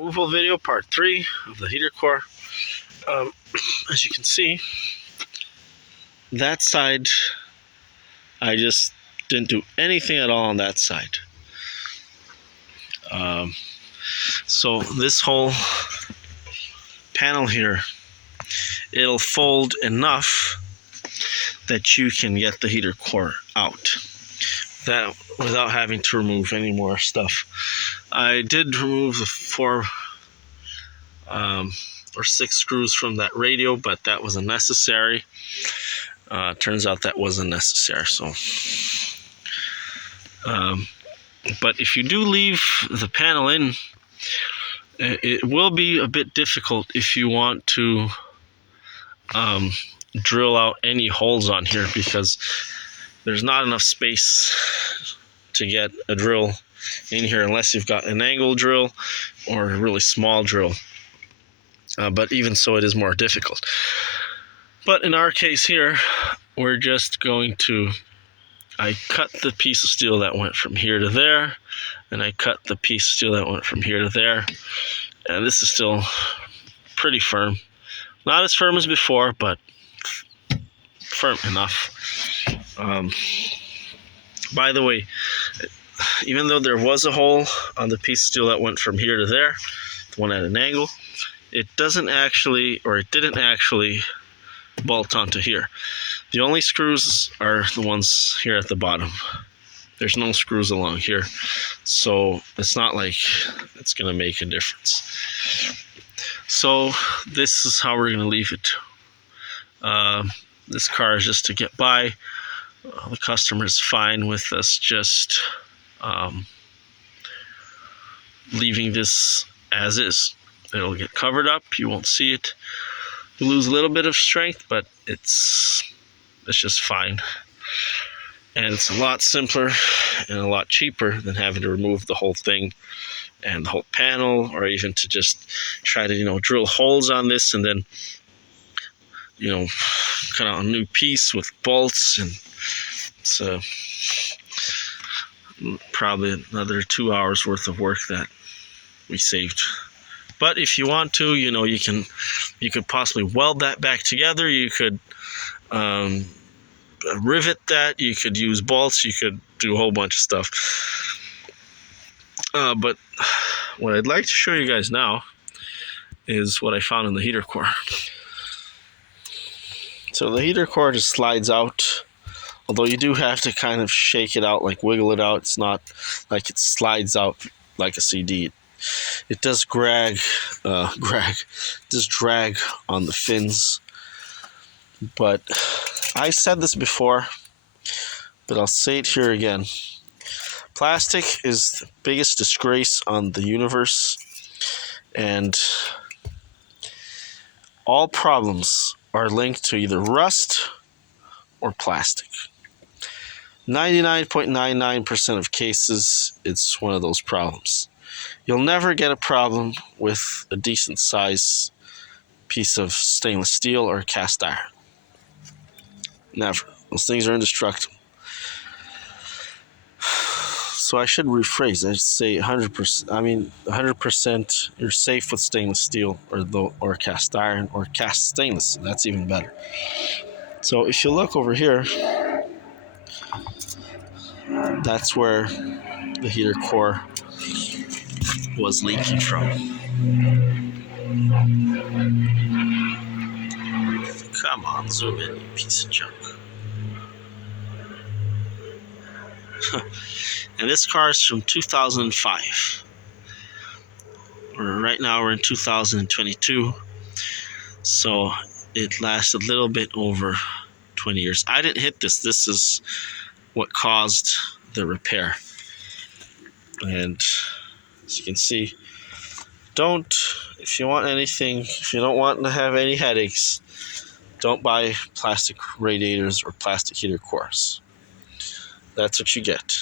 Removal video part 3 of the heater core. As you can see, that side, I just didn't do anything at all on that side. So this whole panel here, it'll fold enough that you can get the heater core out that without having to remove any more stuff. I did remove the 4 or 6 screws from that radio, but that was unnecessary. Turns out that wasn't necessary. So but if you do leave the panel in, it will be a bit difficult if you want to drill out any holes on here, because there's not enough space to get a drill in here unless you've got an angle drill or a really small drill. But even so, it is more difficult. But in our case here, we're just going to, I cut the piece of steel that went from here to there, and I cut the piece of steel that went from here to there, and this is still pretty firm. Not as firm as before, but firm enough. By the way, even though there was a hole on the piece of steel that went from here to there, the one at an angle, it doesn't actually, or it didn't actually bolt onto here. The only screws are the ones here at the bottom. There's no screws along here, so it's not like it's gonna make a difference. So this is how we're gonna leave it. This car is just to get by. The customer's fine with us just leaving this as is. It'll get covered up, you won't see it. You lose a little bit of strength, but it's just fine. And it's a lot simpler and a lot cheaper than having to remove the whole thing and the whole panel, or even to just try to, drill holes on this and then, cut out a new piece with bolts. And it's probably another 2 hours worth of work that we saved. But if you want to, you could possibly weld that back together. You could rivet that. You could use bolts. You could do a whole bunch of stuff. But what I'd like to show you guys now is what I found in the heater core. So the heater core just slides out. Although you do have to kind of shake it out, like wiggle it out. It's not like it slides out like a CD. It does drag on the fins. But I said this before, but I'll say it here again. Plastic is the biggest disgrace on the universe, and all problems are linked to either rust or plastic. 99.99% of cases, it's one of those problems. You'll never get a problem with a decent size piece of stainless steel or cast iron. Never. Those things are indestructible. So I should rephrase. I should say 100%. I mean, 100% you're safe with stainless steel or cast iron or cast stainless. That's even better. So if you look over here, that's where the heater core was leaking from. Come on, zoom in, you piece of junk. And this car is from 2005. Right now we're in 2022, so it lasts a little bit over 20 years. I didn't hit this. This is what caused the repair. And as you can see, if you don't want to have any headaches, don't buy plastic radiators or plastic heater cores. That's what you get.